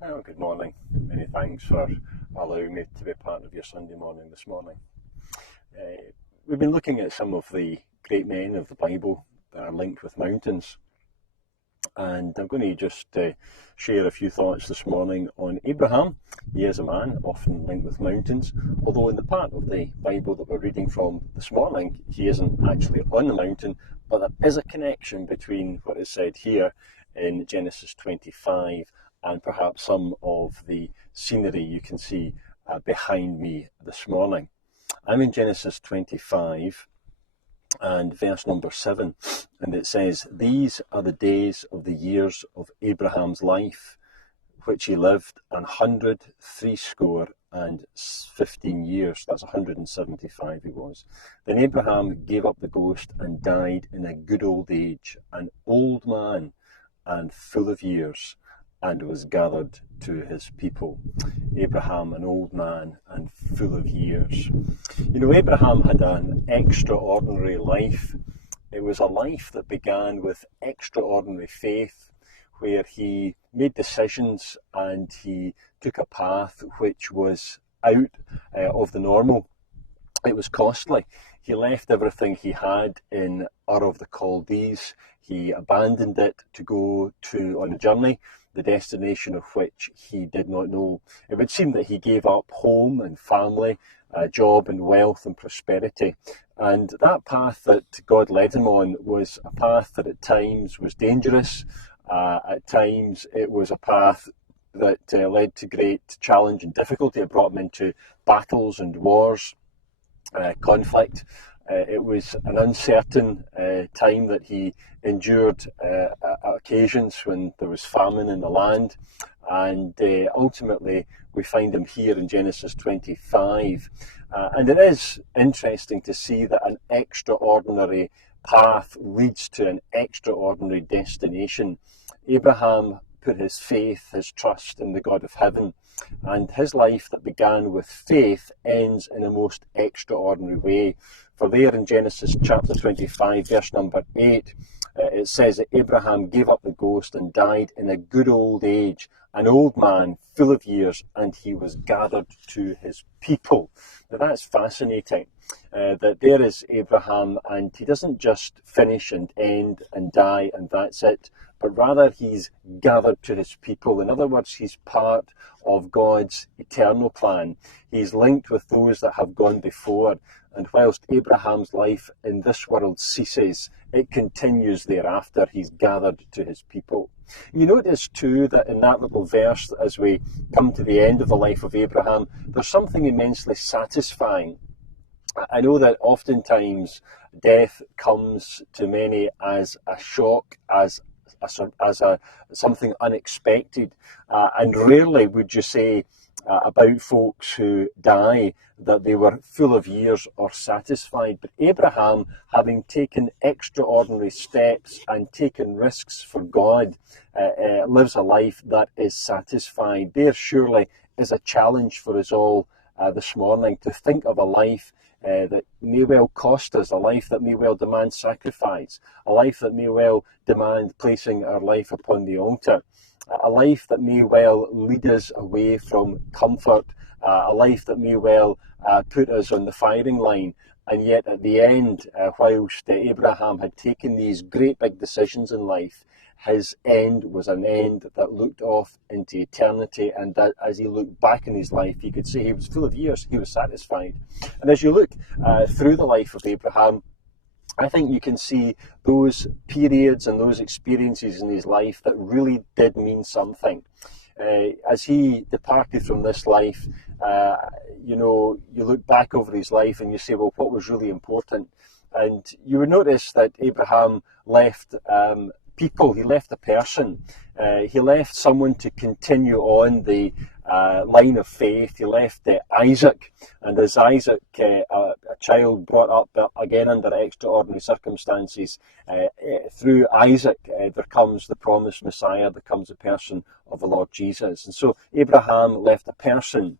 Well, good morning. Many thanks for allowing me to be part of your Sunday morning this morning. We've been looking at some of the great men of the Bible that are linked with mountains. And I'm going to just share a few thoughts this morning on Abraham. He is a man often linked with mountains, although in the part of the Bible that we're reading from this morning, he isn't actually on the mountain, but there is a connection between what is said here in Genesis 25 and perhaps some of the scenery you can see behind me this morning. I'm in Genesis 25 and verse number 7, and it says, "These are the days of the years of Abraham's life, which he lived 163 years." That's 175 he was. "Then Abraham gave up the ghost and died in a good old age, an old man and full of years, and was gathered to his people." Abraham, an old man and full of years. You know, Abraham had an extraordinary life. It was a life that began with extraordinary faith, where he made decisions and he took a path which was out of the normal. It was costly. He left everything he had in Ur of the Chaldees. He abandoned it to go on a journey, the destination of which he did not know. It would seem that he gave up home and family, job and wealth and prosperity. And that path that God led him on was a path that at times was dangerous. At times it was a path that led to great challenge and difficulty. It brought him into battles and wars, conflict. It was an uncertain time that he endured occasions when there was famine in the land, and ultimately we find him here in Genesis 25. And it is interesting to see that an extraordinary path leads to an extraordinary destination. Abraham put his faith, his trust in the God of heaven, and his life that began with faith ends in a most extraordinary way. For there in Genesis chapter 25, verse number 8, it says that Abraham gave up the ghost and died in a good old age, an old man full of years, and he was gathered to his people. Now that's fascinating, that there is Abraham, and he doesn't just finish and end and die and that's it, but rather he's gathered to his people. In other words, he's part of God's eternal plan. He's linked with those that have gone before. And whilst Abraham's life in this world ceases, it continues thereafter. He's gathered to his people. You notice too that in that little verse, as we come to the end of the life of Abraham, there's something immensely satisfying. I know that oftentimes death comes to many as a shock, as something unexpected, and rarely would you say about folks who die that they were full of years or satisfied. But Abraham, having taken extraordinary steps and taken risks for God, lives a life that is satisfied. There surely is a challenge for us all this morning to think of a life that may well cost us, a life that may well demand sacrifice, a life that may well demand placing our life upon the altar, a life that may well lead us away from comfort, a life that may well put us on the firing line. And yet at the end, whilst Abraham had taken these great big decisions in life, his end was an end that looked off into eternity, and that as he looked back in his life, he could say he was full of years, he was satisfied. And as you look through the life of Abraham, I think you can see those periods and those experiences in his life that really did mean something. As he departed from this life, you look back over his life and you say, well, what was really important? And you would notice that Abraham left people, he left a person, he left someone to continue on the line of faith. He left Isaac, and as Isaac, a child brought up again under extraordinary circumstances, through Isaac there comes the promised Messiah, there comes the person of the Lord Jesus. And so Abraham left a person,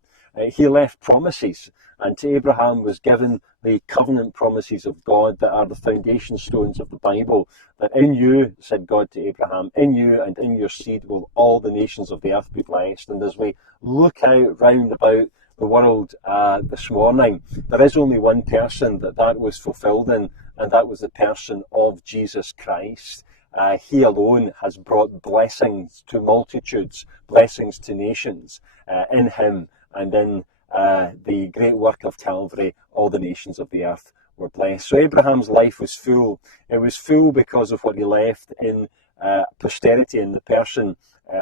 He left promises, and to Abraham was given the covenant promises of God that are the foundation stones of the Bible. That in you, said God to Abraham, in you and in your seed will all the nations of the earth be blessed. And as we look out round about the world this morning, there is only one person that was fulfilled in, and that was the person of Jesus Christ. He alone has brought blessings to multitudes, blessings to nations. In him and in the great work of Calvary, all the nations of the earth were blessed. So Abraham's life was full. It was full because of what he left in posterity, in the person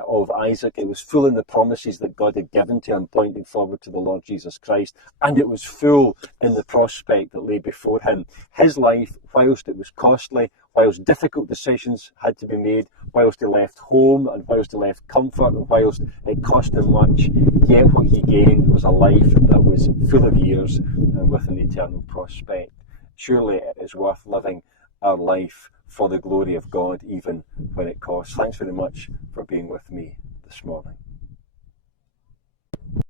of Isaac. It was full in the promises that God had given to him, pointing forward to the Lord Jesus Christ. And it was full in the prospect that lay before him. His life, whilst it was costly, whilst difficult decisions had to be made, whilst he left home and whilst he left comfort and whilst it cost him much, yet what he gained was a life that was full of years and with an eternal prospect. Surely it is worth living our life for the glory of God, even when it costs. Thanks very much for being with me this morning.